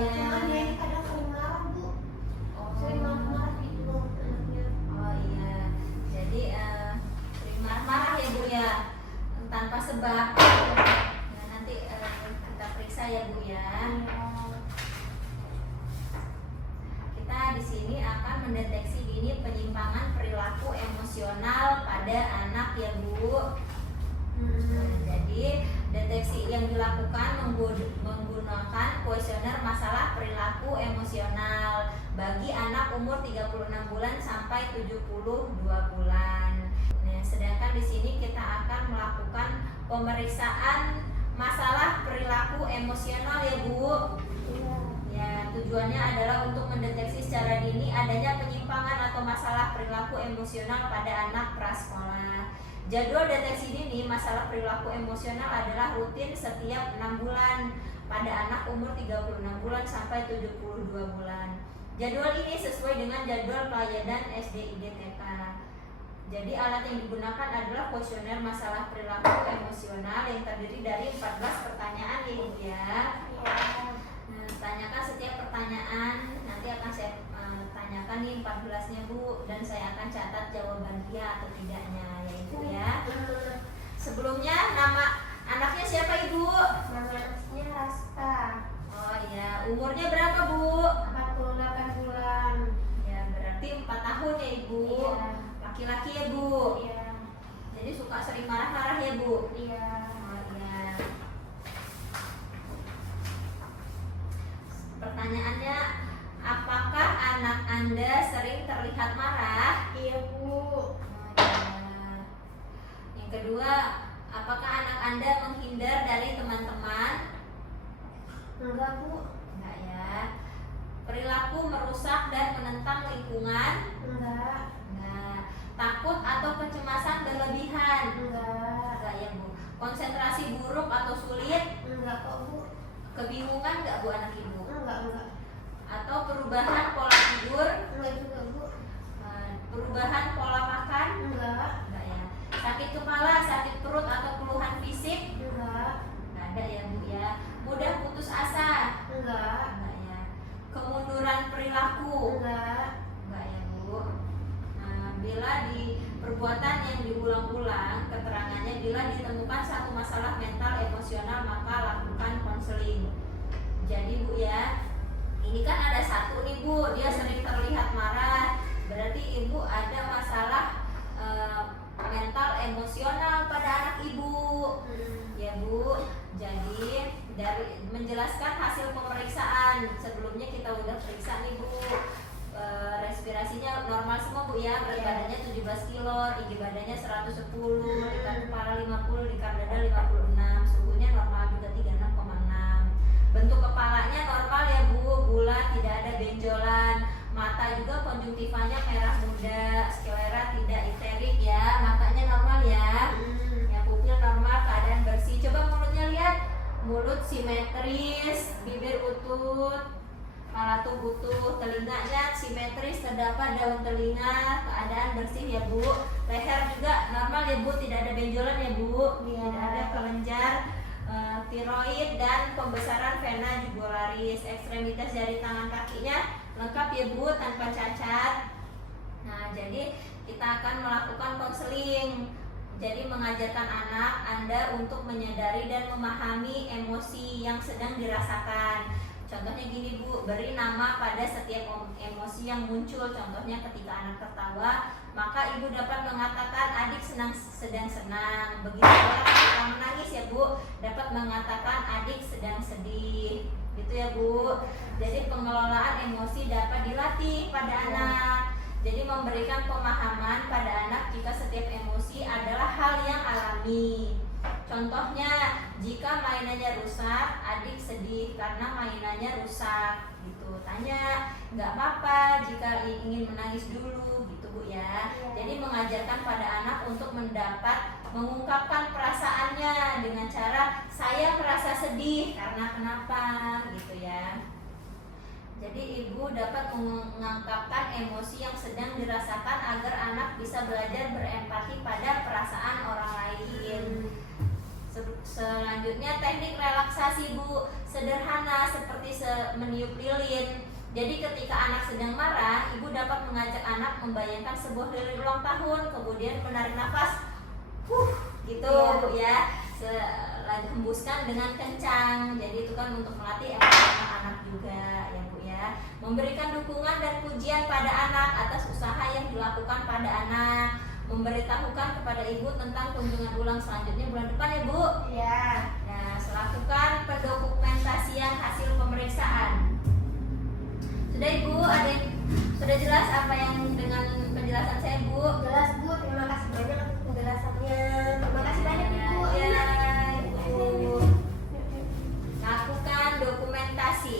iya. Cuma dia ini kadang sering marah Bu. Sering marah-marah gitu anaknya. Oh iya, jadi sering marah-marah ya Bu ya, tanpa sebab. Nah, nanti kita periksa ya Bu ya. Kita di sini akan mendeteksi dini penyimpangan perilaku emosional pada anak ya Bu. Jadi deteksi yang dilakukan menggunakan kuesioner masalah perilaku emosional bagi anak umur 36 bulan sampai 72 bulan. Nah, sedangkan di sini kita akan melakukan pemeriksaan masalah perilaku emosional ya Bu. Ya, tujuannya adalah untuk mendeteksi secara dini adanya penyimpangan atau masalah perilaku emosional pada anak prasekolah. Jadwal deteksi dini masalah perilaku emosional adalah rutin setiap 6 bulan pada anak umur 36 bulan sampai 72 bulan. Jadwal ini sesuai dengan jadwal pelayanan SD IDTK. Jadi alat yang digunakan adalah kuesioner masalah perilaku emosional yang terdiri dari 14 pertanyaan ya Ibu ya. Nah, tanyakan setiap pertanyaan, nanti akan saya tanyakan nih 14-nya Bu, dan saya akan catat jawaban dia atau tidaknya ya Ibu ya. Sebelumnya nama anaknya siapa Ibu? Namanya Rasta. Oh iya, umurnya berapa Bu? 48 bulan. Ya berarti 4 tahun ya Ibu. Iya. Laki-laki ya Bu. Iya. Jadi suka sering marah-marah ya Bu. Iya. Oh iya. Pertanyaannya, apakah anak Anda sering terlihat marah? Iya Bu. Oh, iya. Yang kedua, apakah anak Anda menghindar dari teman-teman? Enggak Bu. Enggak ya. Perilaku merusak dan menentang lingkungan? Enggak. Enggak. Takut atau kecemasan berlebihan? Enggak. Enggak ya Bu. Konsentrasi buruk atau sulit? Enggak kok Bu. Kebingungan enggak Bu anak Ibu? Enggak. Atau perubahan pola tidur? Enggak juga Bu. Perubahan pola makan? Enggak. Enggak ya. Sakit kepala, sakit perut atau keluhan fisik? Enggak. Enggak ada ya Bu ya. Mudah putus asa? Enggak. Enggak ya. Kemunduran perilaku? Enggak. Enggak ya Bu. Nah, bila di perbuatan yang diulang-ulang, keterangannya bila ditemukan satu masalah mental emosional maka lakukan konseling. Jadi Bu ya, ini kan ada satu nih Bu, dia sering terlihat marah. Berarti Ibu ada masalah mental emosional pada anak Ibu. Ya Bu. Jadi dari menjelaskan hasil pemeriksaan, sebelumnya kita udah periksa nih Bu. Respirasinya normal semua Bu ya, berat badannya 17 kilo, tinggi badannya 110, ikat kepala 50, ikat dada 56, suhunya normal juga 36,6. Bentuk kepalanya normal ya Bu, bulat, tidak ada benjolan. Mata juga konjungtivanya merah muda, sklera tidak iterik ya, matanya normal ya. Yang pupil normal, keadaan bersih. Coba mulutnya lihat, mulut simetris, bibir utut, kepala tubuh utuh, telinganya simetris, terdapat daun telinga, keadaan bersih ya Bu. Leher juga normal ya Bu, tidak ada benjolan ya Bu, tidak ada kelenjar. Tiroid dan pembesaran vena jugularis. Ekstremitas jari tangan kakinya lengkap ya Bu, tanpa cacat. Nah, jadi kita akan melakukan konseling. Jadi mengajarkan anak Anda untuk menyadari dan memahami emosi yang sedang dirasakan. Contohnya gini Bu, beri nama pada setiap emosi yang muncul. Contohnya ketika anak tertawa, maka Ibu dapat mengatakan adik sedang senang. Begitu pula ketika menangis ya Bu, dapat mengatakan adik sedang sedih. Gitu ya Bu. Jadi pengelolaan emosi dapat dilatih pada anak. Jadi memberikan pemahaman pada anak jika setiap emosi adalah hal yang alami. Contohnya, jika mainannya rusak, adik sedih karena mainannya rusak gitu. Tanya, nggak apa-apa jika ingin menangis dulu gitu Bu ya. Jadi mengajarkan pada anak untuk mengungkapkan perasaannya dengan cara saya merasa sedih karena kenapa gitu ya. Jadi Ibu dapat mengungkapkan emosi yang sedang dirasakan agar anak bisa belajar berempati pada perasaan orang lain. Selanjutnya teknik relaksasi Bu. sederhana seperti meniup lilin. Jadi ketika anak sedang marah, ibu dapat mengajak anak membayangkan sebuah lilin ulang tahun, kemudian menarik nafas, gitu ya, lagi hembuskan dengan kencang. Jadi itu kan untuk melatih emosi anak-anak juga ya Bu ya. Memberikan dukungan dan pujian pada anak atas usaha yang dilakukan pada anak. Memberitahukan kepada ibu tentang kunjungan ulang selanjutnya bulan depan ya Bu. Iya. Nah, lakukan pendokumentasian hasil pemeriksaan. Sudah Ibu, sudah jelas apa yang dengan penjelasan saya Bu? Jelas Bu, terima kasih banyak atas penjelasannya. Terima kasih banyak Ibu. Ya, Ibu. Lakukan dokumentasi.